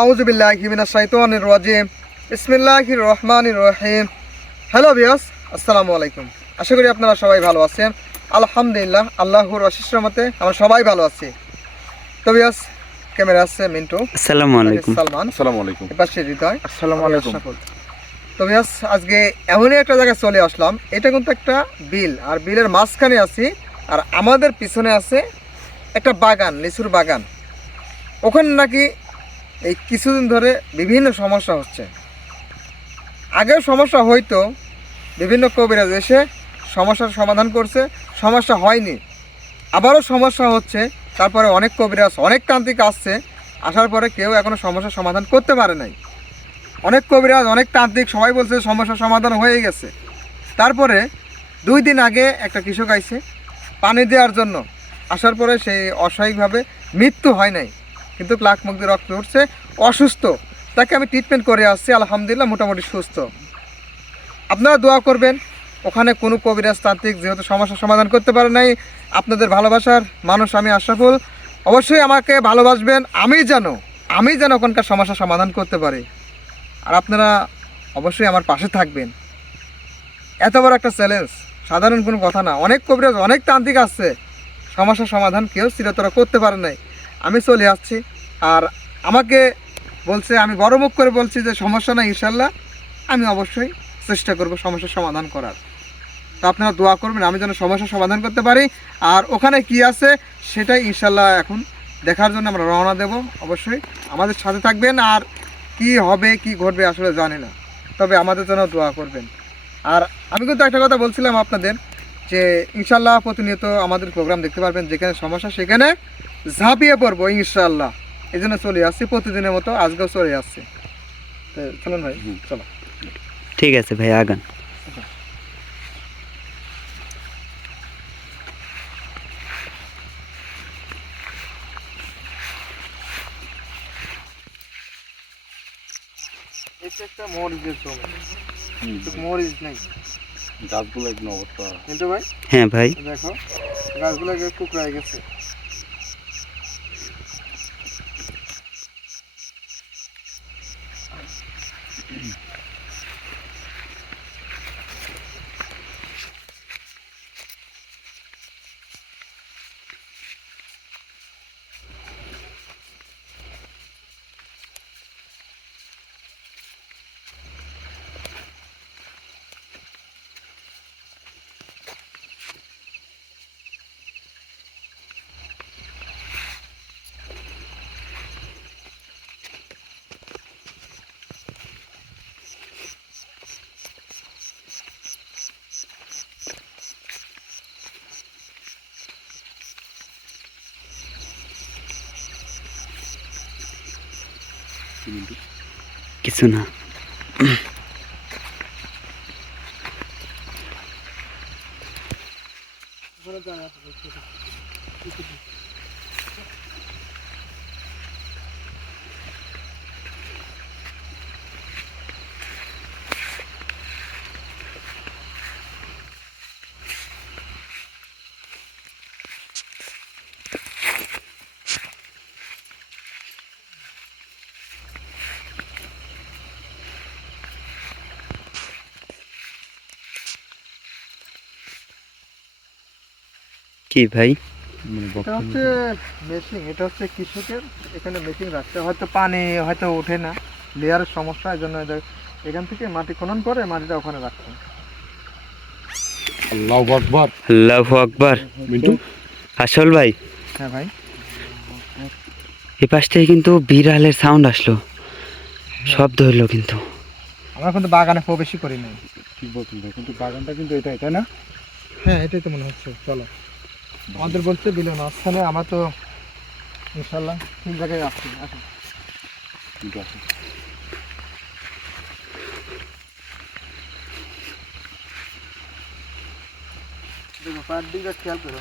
আউযু বিল্লাহি মিনাশ শাইতানির রাজিম বিসমিল্লাহির রহমানির রহিম। হ্যালো ভিউয়ার্স, আসসালামু আলাইকুম। আশা করি আপনারা সবাই ভালো আছেন। আলহামদুলিল্লাহ, আল্লাহর অশেষ রহমতে আমরা সবাই ভালো আছি। তো ভিউয়ার্স, ক্যামেরা আছে মিন্টু, আসসালামু আলাইকুম। সালমান, আসসালামু আলাইকুম। এপাশে হৃদয়, আসসালামু আলাইকুম। তো ভিউয়ার্স, আজকে এমনই একটা জায়গায় চলে আসলাম। এটা কিন্তু একটা বিল, আর বিলের মাঝখানে আছি, আর আমাদের পিছনে আছে একটা বাগান, লিচুর বাগান। ওখানে নাকি এই কিছুদিন ধরে বিভিন্ন সমস্যা হচ্ছে। আগেও সমস্যা হয়তো, বিভিন্ন কবিরাজ এসে সমস্যার সমাধান করছে, সমস্যা হয়নি, আবারও সমস্যা হচ্ছে। তারপরে অনেক কবিরাজ, অনেক তান্ত্রিক আসছে, আসার পরে কেউ এখনও সমস্যার সমাধান করতে পারে নাই। অনেক কবিরাজ, অনেক তান্ত্রিক সবাই বলছে সমস্যার সমাধান হয়ে গেছে। তারপরে 2 দিন আগে একটা কৃষক আইছে পানি দেওয়ার জন্য, আসার পরে সেই অস্বাভাবিকভাবে মৃত্যু হয় নাই, কিন্তু লাখ মুখ দিয়ে রক্ত উঠছে, অসুস্থ। তাকে আমি ট্রিটমেন্ট করে আসছি, আলহামদুলিল্লাহ মোটামুটি সুস্থ। আপনারা দোয়া করবেন। ওখানে কোনো কবিরাজ তান্ত্রিক যেহেতু সমস্যার সমাধান করতে পারে নাই, আপনাদের ভালোবাসার মানুষ আমি আশরাফুল, অবশ্যই আমাকে ভালোবাসবেন। আমি যেন ওখানকার সমস্যার সমাধান করতে পারি, আর আপনারা অবশ্যই আমার পাশে থাকবেন। এত বড় একটা চ্যালেঞ্জ সাধারণ কোনো কথা না। অনেক কবিরাজ, অনেক তান্ত্রিক আসছে, সমস্যার সমাধান কেউ চিরতরে করতে পারে নাই। আমি চলে আসছি, আর আমাকে বলছে, আমি বড় মুখ করে বলছি যে সমস্যা নাই, ইনশাল্লাহ আমি অবশ্যই চেষ্টা করব সমস্যার সমাধান করার। তো আপনারা দোয়া করবেন আমি যেন সমস্যার সমাধান করতে পারি। আর ওখানে কি আছে সেটাই ইনশাল্লাহ এখন দেখার জন্য আমরা রওনা দেব। অবশ্যই আমাদের সাথে থাকবেন। আর কি হবে কি ঘটবে আসলে জানি না, তবে আমাদের জন্য দোয়া করবেন। আর আমি কিন্তু একটা কথা বলছিলাম আপনাদের, যে ইনশাল্লাহ প্রতিনিয়ত আমাদের প্রোগ্রাম দেখতে পারবেন, যেখানে সমস্যা সেখানে ঝাঁপিয়ে পড়বো ইনশাল্লাহ। এই জন্য চলে আসছি প্রতিদিনের মতো, আজকেও চলে আসছি। তো চলুন ভাই, চলো। ঠিক আছে ভাই, আগান। এটা একটা মরিচের জমি, কিন্তু মরিচ নেই, গাছগুলো একদম অবস্থা। কিন্তু ভাই হ্যাঁ ভাই, দেখো গাছগুলো টুকরাই গেছে। কিছু না। কি ভাই? এটা হচ্ছে মেশিন, এটা হচ্ছে কৃষকের এখানে মেশিন রাখতে, হয়তো পানি হয়তো ওঠে না, লেয়ারের সমস্যা, এই জন্য এখান থেকে মাটি খনন করে মাটিটা ওখানে রাখতে। আল্লাহু আকবার। আল্লাহু আকবার। মিন্টু, আসল ভাই, হ্যাঁ ভাই, এই পাশ থেকে কিন্তু বিড়ালের সাউন্ড আসলো, শব্দ হলো, কিন্তু আমরা কিন্তু বাগানে প্রবেশই করি নাই। কি বলছেন ভাই? কিন্তু বাগানটা কিন্তু এটাই, তাই না? হ্যাঁ, এটাই তো মনে হচ্ছে। চলো, আমাদের বলছে বিলের মাঝখানে, আমরা তো ইনশাল্লাহ ঠিক জায়গায় আসছি। আসুন। কিন্তু আছে। দেখো পায়ের দিকটা খেয়াল করো।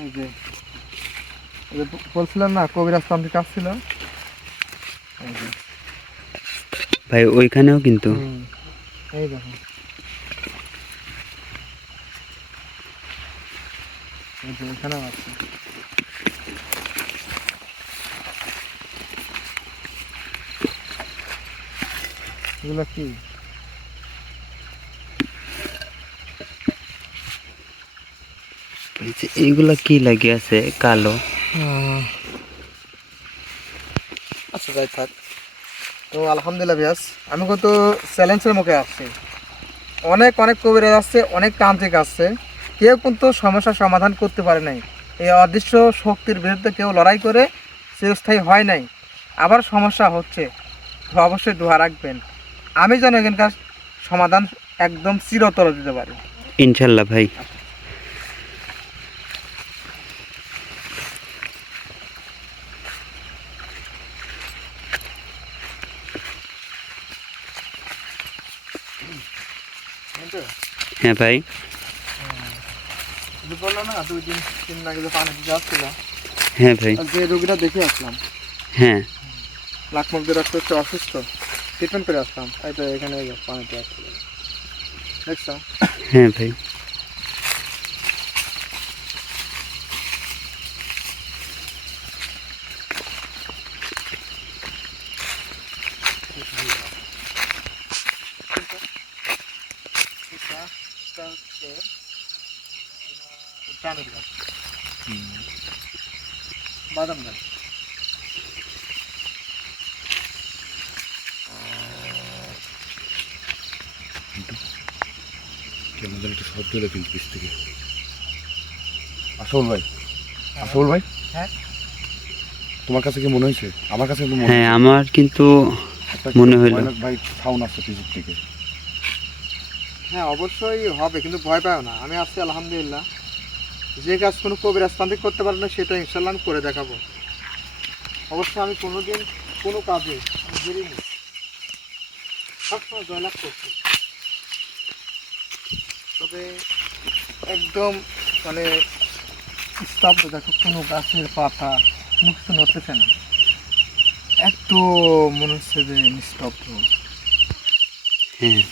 এই যে বলছিলাম না কবিরাজ তান্ত্রিক আসছিল, এই যে। ভাই ওইখানেও কিন্তু এই দেখো, এই যে এখানেও আছে। এগুলো কি? এই যে এইগুলা কি লাগে আছে কালো? আচ্ছা যাই থাক। তো আলহামদুলিল্লাহ ভিয়াস, আমি কিন্তু চ্যালেঞ্জের মুখে আসছি। অনেক অনেক কবিরাজ আসছে, অনেক তান্ত্রিক আসছে, কেউ কিন্তু সমস্যার সমাধান করতে পারে নাই। এই অদৃশ্য শক্তির বিরুদ্ধে কেউ লড়াই করে চিরস্থায়ী হয় নাই, আবার সমস্যা হচ্ছে। তো অবশ্যই দোয়া রাখবেন, আমি যেন এখানকার সমাধান একদম চিরতরে দিতে পারি। ইনশাল্লাহ ভাই। হ্যাঁ ভাই। বললো না 2-3 দিন আগে যে পানি দিতে আসছিল, হ্যাঁ ভাই। যে রোগীটা দেখে আসলাম, হ্যাঁ লাখমুখ দিয়ে রক্ত হচ্ছে, অসুস্থ, ট্রিটমেন্ট করে আসলাম, এই তো এখানে পানিতে আসছিল, দেখছো? হ্যাঁ ভাই। এটা হচ্ছে চামের গাছ, বাদাম গাছ। কেমন যেন একটা শব্দ হলো কিন্তু পিছ থেকে। আসল ভাই, আসল ভাই, হ্যাঁ তোমার কাছে কি মনে হয়েছে? আমার কাছে কিন্তু মনে হ্যাঁ হয়েছে আমার কিন্তু একটা মনে হইলো। ভয়ানক ভাই সাউন্ড আসছে পিছন থেকে। হ্যাঁ অবশ্যই হবে, কিন্তু ভয় পাও না, আমি আছি আলহামদুলিল্লাহ। যে কাজ কোনো কবিরাজ তান্ত্রিক করতে পারে না, সেটা ইনশাল্লাহ আমি করে দেখাবো। অবশ্যই আমি কোনোদিন কোনো কাজে আমি বেরিয়ে সবসময় জয়লাভ করছি, তবে একদম মানে স্তব্ধ। দেখো কোনো গাছের পাতা কোনো কিছু নড়তেছে না, এত মনে হচ্ছে যে নিস্তব্ধ। হ্যাঁ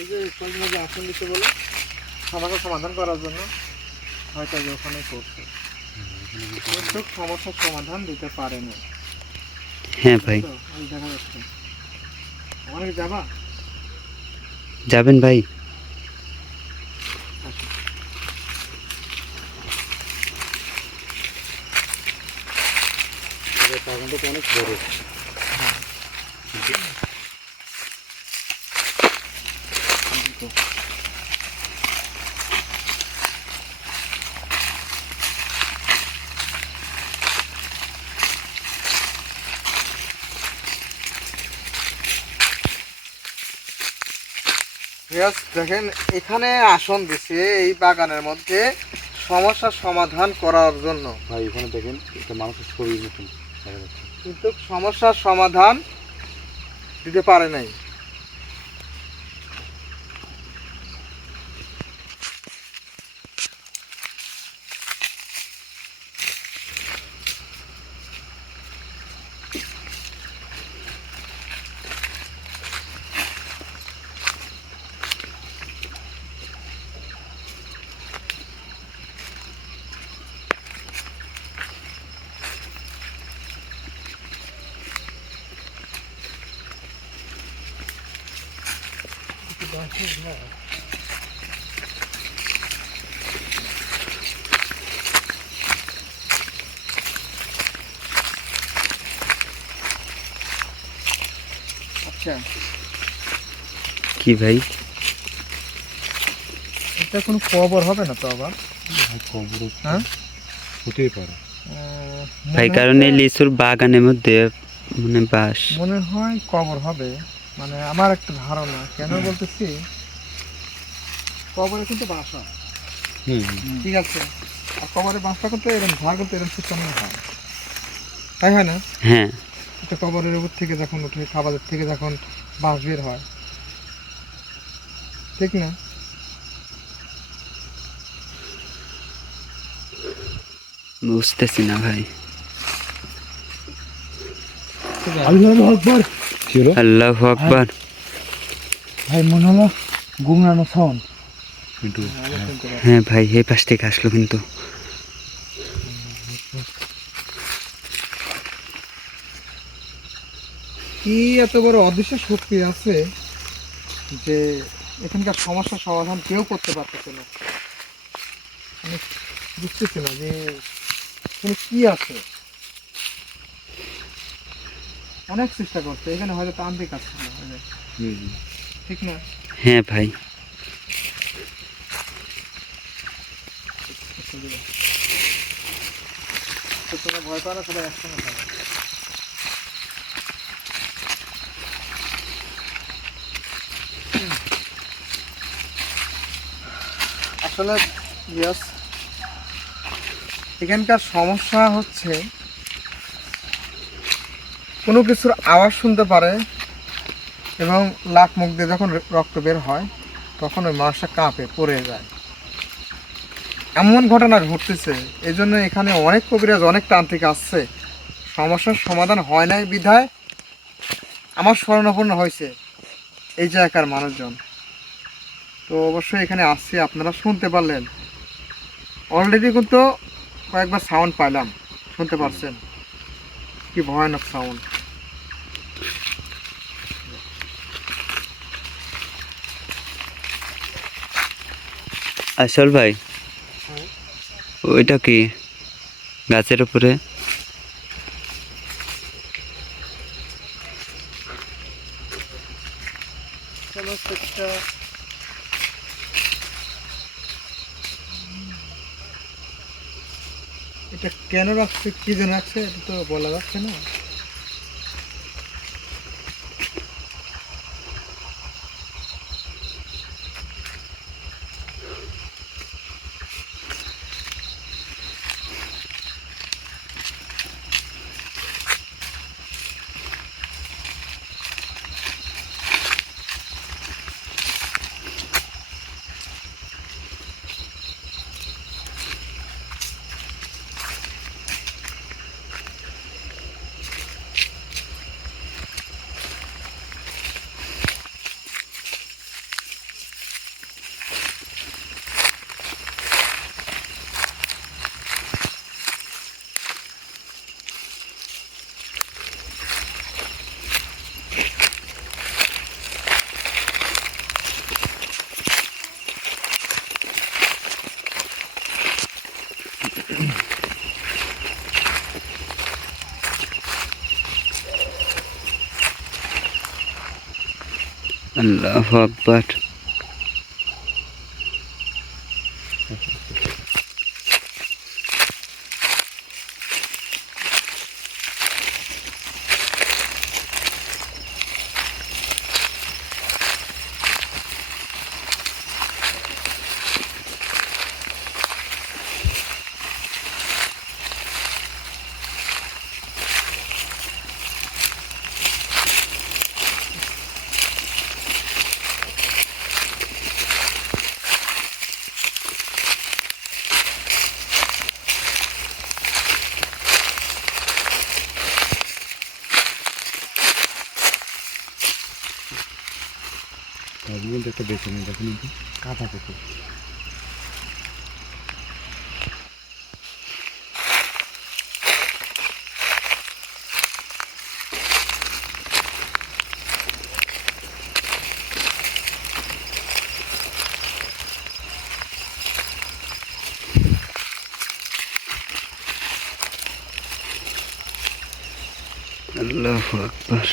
এই যে কয়েকদিন আগে আসন দিতে বলে সমস্যার সমাধান করার জন্য হয়তো যে ওখানে করছে, কিন্তু সমস্যার সমাধান দিতে পারেনি। হ্যাঁ ভাই। তো ওই দেখা যাচ্ছে, অনেক যাবা। যাবেন ভাই? বাগানটা তো অনেক বড়। Yes, দেখেন এখানে আসন দিছে এই বাগানের মধ্যে সমস্যার সমাধান করার জন্য, ভাই ওখানে দেখেন একটা মানুষের শরীর মতন দেখা যাচ্ছে। কিন্তু সমস্যার সমাধান দিতে পারে নাই। আচ্ছা, কি ভাই? এটা কোনো কবর হবে না তো আবার? ভাই কবর হ্যাঁ হতেই পারে। ভাই কারণ এই লিচুর বাগানের মধ্যে মানে বাস। মনে হয় কবর হবে, মানে আমার একটা ধারণা। কেন বলতেছি, কবরে কিন্তু বাস হয়, ঠিক আছে, আর কবরের বাসটা কিন্তু এরকম ঝাড় কিন্তু এরকম সুতরাং হয়, তাই হয় না? হ্যাঁ এটা কবরের উপর থেকে যখন উঠে, খাবারের থেকে যখন বাঁশ বের হয়, ঠিক না? বুঝতেছি না ভাই। আল্লাহু আকবার। কি হলো? আল্লাহু আকবার। ভাই মনে হলো গুমরানো সাউন্ড। কিন্তু হ্যাঁ ভাই, এই পাশ থেকে আসলো কিন্তু। কি এত বড় অদৃশ্য শক্তি আছে যে এখানকার সমস্যার সমাধান কেউ করতে পারতেছে না। আমি বুঝতেছি না যে এখানে কি আছে। অনেক চেষ্টা করছে, এখানে হয়তো তান্ত্রিক আছে না, ঠিক না? হ্যাঁ ভাই। তো তোমরা ভয় পাও না, সবাই একসঙ্গে থাকো। আসলে ইয়াস, এখানকার সমস্যা হচ্ছে কোনো কিছুর আওয়াজ শুনতে পারে এবং লাক মুখ দিয়ে যখন রক্ত বের হয় তখন ওই মানুষটা কাঁপে পড়ে যায়। এমন ঘটনা ঘটতেছে, এই জন্য এখানে অনেক কবিরাজ অনেক তান্ত্রিক আসছে, সমস্যার সমাধান হয় নাই বিধায় আমার স্মরণাপন্ন হয়েছে এই জায়গার মানুষজন। তো অবশ্যই এখানে আসছি, আপনারা শুনতে পারলেন অলরেডি, কিন্তু কয়েকবার সাউন্ড পাইলাম, শুনতে পারছেন কি ভয়ানক সাউন্ড। আসল ভাই, ওইটা কি গাছের উপরে? এটা কেন রাখছে, কি জন্য রাখছে, এটা তো বলা যাচ্ছে না। আল্লাহু আকবার। বলতে একটা বেছে নেই, দেখুন কাঁথা কত। আল্লাহু আকবার।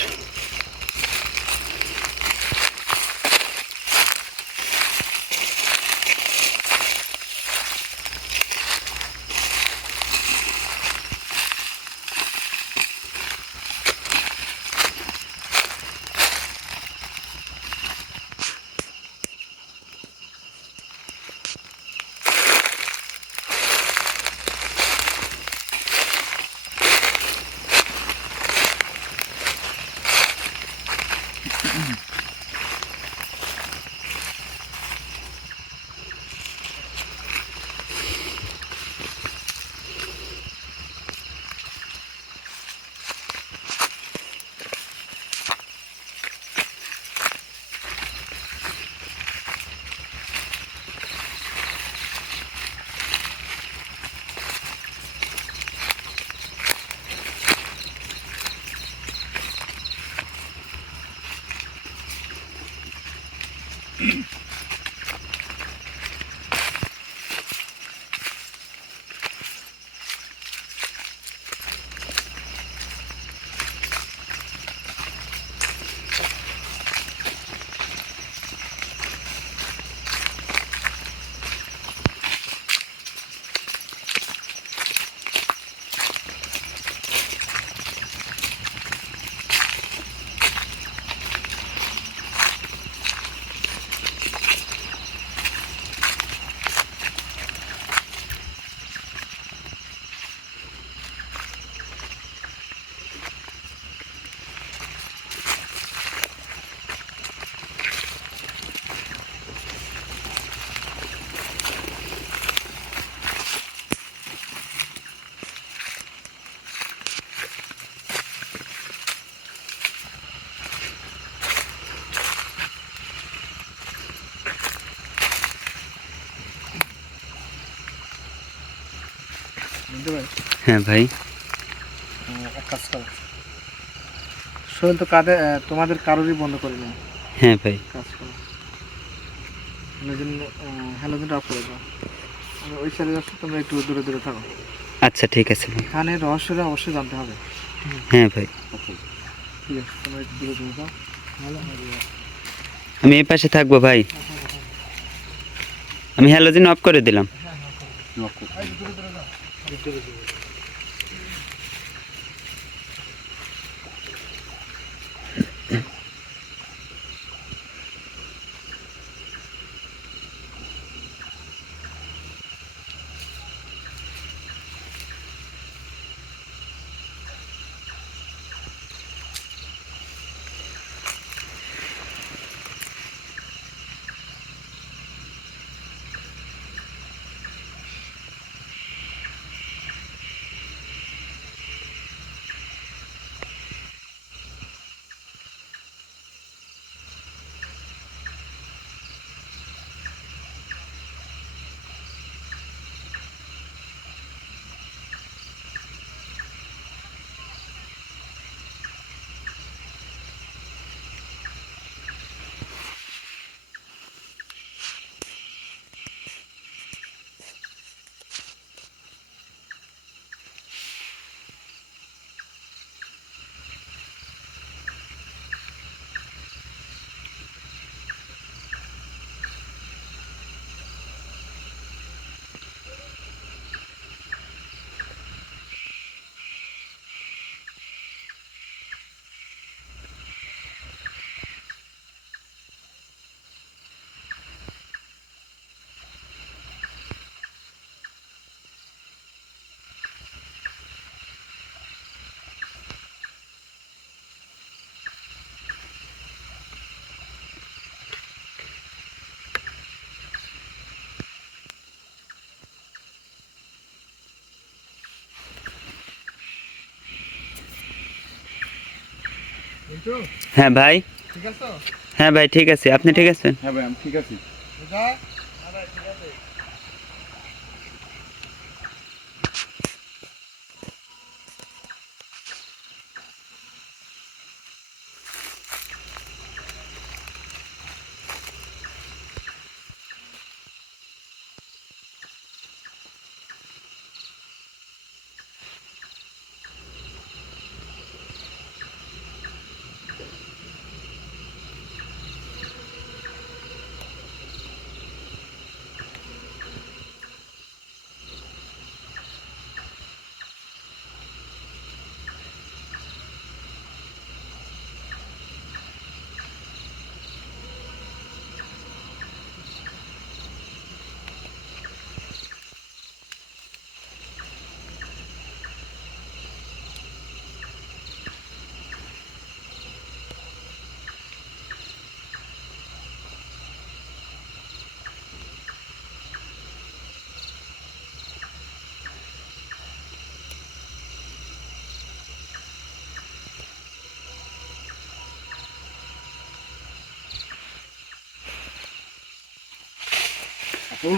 বুঝতে পারি। হ্যাঁ ভাই। এক কাজ করো, শরীর তো কাঁধে, তোমাদের কারোরই বন্ধ করে না। হ্যাঁ ভাই। কাজ করো, হ্যালোজেনটা অফ করে দাও। আমি ওই সাইডে যাচ্ছি, তোমরা একটু দূরে দূরে থাকো। আচ্ছা ঠিক আছে ভাই। এখানে রহস্যটা অবশ্যই জানতে হবে। হ্যাঁ ভাই, ঠিক আছে, তোমরা একটু দূরে দূরে যাও। আমি এই পাশে থাকবো ভাই। আমি হ্যালোজেন অফ করে দিলাম। হ্যাঁ ভাই। ঠিক আছে, হ্যাঁ ভাই ঠিক আছে, আপনি ঠিক আছেন? হ্যাঁ ভাই আমি ঠিক আছি। বুঝা? ঠিক আছে।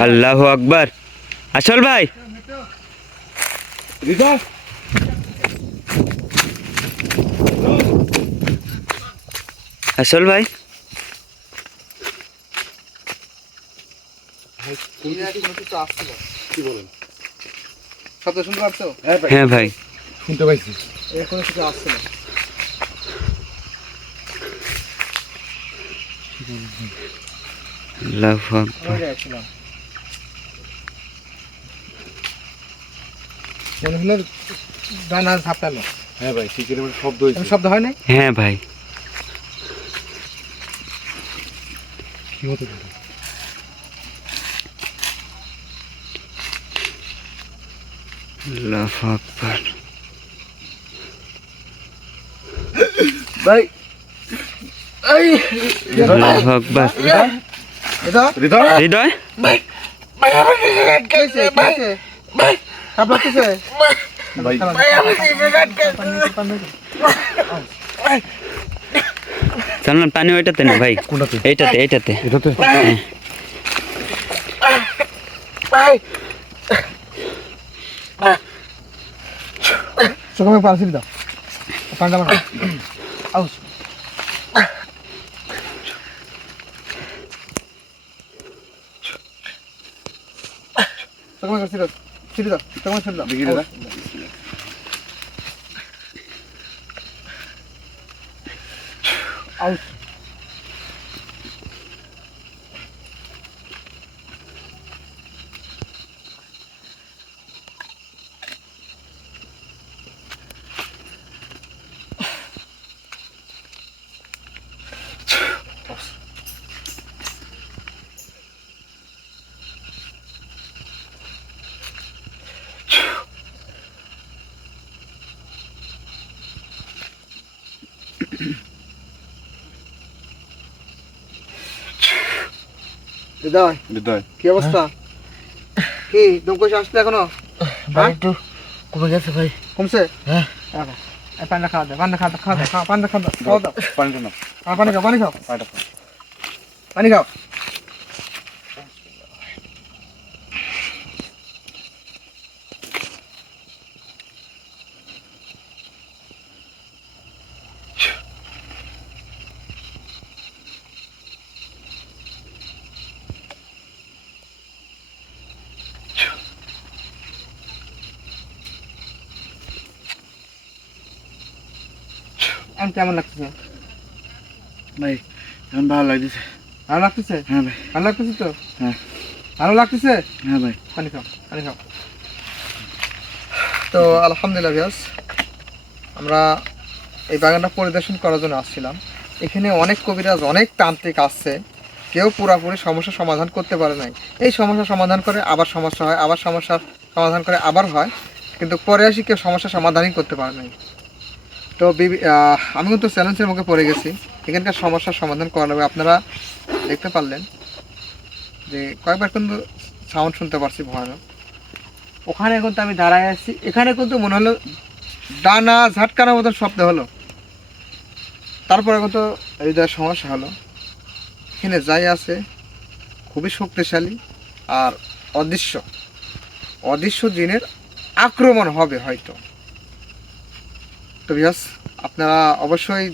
আল্লাহু আকবার। আসল ভাই, হৃদয় আসল ভাই। ভাই কোনো কিছু আসছিল। কি বলেন? শব্দ শুনতে পাচ্ছ? হ্যাঁ ভাই, শুনতে পাইছি। কোনো কিছু আসছিল। আল্লাহু আকবার। ওই যাচ্ছিলাম। মনে হলো ডানা ঝাপটালো। হ্যাঁ ভাই, ঠিক এরকম শব্দ হয়েছে। শব্দ হয় নাই? হ্যাঁ ভাই, কি হতে পারে? আল্লাহু আকবার। ভাই আল্লাহু আকবার। এটা হৃদয়, হৃদয়, কেছে কেছে খারাপ লাগতেছে? ভাই সালমান পানি ওইটাতে না ভাই, কোনটাতে? এইটাতে এইটাতে। এটাতে হ্যাঁ। চোখে পারছি দাও পান্ডা মারা আউস চোখে করছি দাও ছিড়ে দাও চোখে ছিড়ে দাও দেখি দাদা। আউস হৃদয় হৃদয়, কি অবস্থা? কি দম কষে আসলে এখনো? ভাই একটু কমে গেছে ভাই। কমছে? হ্যাঁ। পান্ডা খাওয়া দাও পান্ডা খাওয়া দাও খাওয়া দাও পান্ডা খাওয়া দাও খাওয়া দাও পানিটা না, পানি খাও পানি খাও পানিটা খাও। পানি খাও এখন কেমন লাগতেছে? ভাই এখন ভালো লাগতেছে। ভালো লাগতেছে? হ্যাঁ ভাই, ভালো লাগতেছে তো? হ্যাঁ। ভালো লাগতেছে? হ্যাঁ ভাই। পানি খাও পানি খাও। তো আলহামদুলিল্লাহ ভিউয়ার্স, আমরা এই বাগানটা পরিদর্শন করার জন্য আসছিলাম। এখানে অনেক কবিরাজ অনেক তান্ত্রিক আসছে, কেউ পুরোপুরি সমস্যার সমাধান করতে পারে নাই। এই সমস্যার সমাধান করে আবার সমস্যা হয়, আবার সমস্যার সমাধান করে আবার হয়, কিন্তু পরে আসি কেউ সমস্যার সমাধানই করতে পারে নাই। তো আমি কিন্তু চ্যালেঞ্জের মুখে পড়ে গেছি, এখানকার সমস্যার সমাধান করা লাগবে। আপনারা দেখতে পারলেন যে কয়েকবার কিন্তু সাউন্ড শুনতে পারছি ভয়ানক। ওখানে কিন্তু আমি দাঁড়ায় আছি, এখানে কিন্তু মনে হলো ডানা ঝাটকানোর মতন শব্দ হলো। তারপরে কিন্তু হৃদয়ের সমস্যা হলো। এখানে যাই আছে খুবই শক্তিশালী আর অদৃশ্য জিনের আক্রমণ হবে হয়তো। তো ভিউয়ার্স, আপনারা অবশ্যই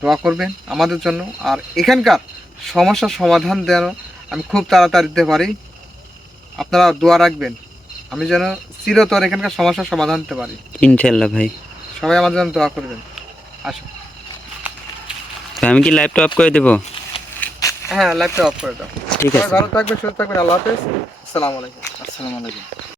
দোয়া করবেন আমাদের জন্য, আর এখানকার সমস্যার সমাধান যেন আমি খুব তাড়াতাড়ি দিতে পারি। আপনারা দোয়া রাখবেন আমি যেন চিরতর এখানকার সমস্যার সমাধান দিতে পারি। ইনশাল্লাহ ভাই। সবাই আমাদের জন্য দোয়া করবেন। আসুন। তো আমি কি লাইভটা অফ করে দেবো? হ্যাঁ, লাইভটা অফ করে দাও। ঠিক আছে। ভালো থাকবেন, সুস্থ থাকবেন। আল্লাহ হাফেজ। আসসালামু আলাইকুম। আসসালামু আলাইকুম।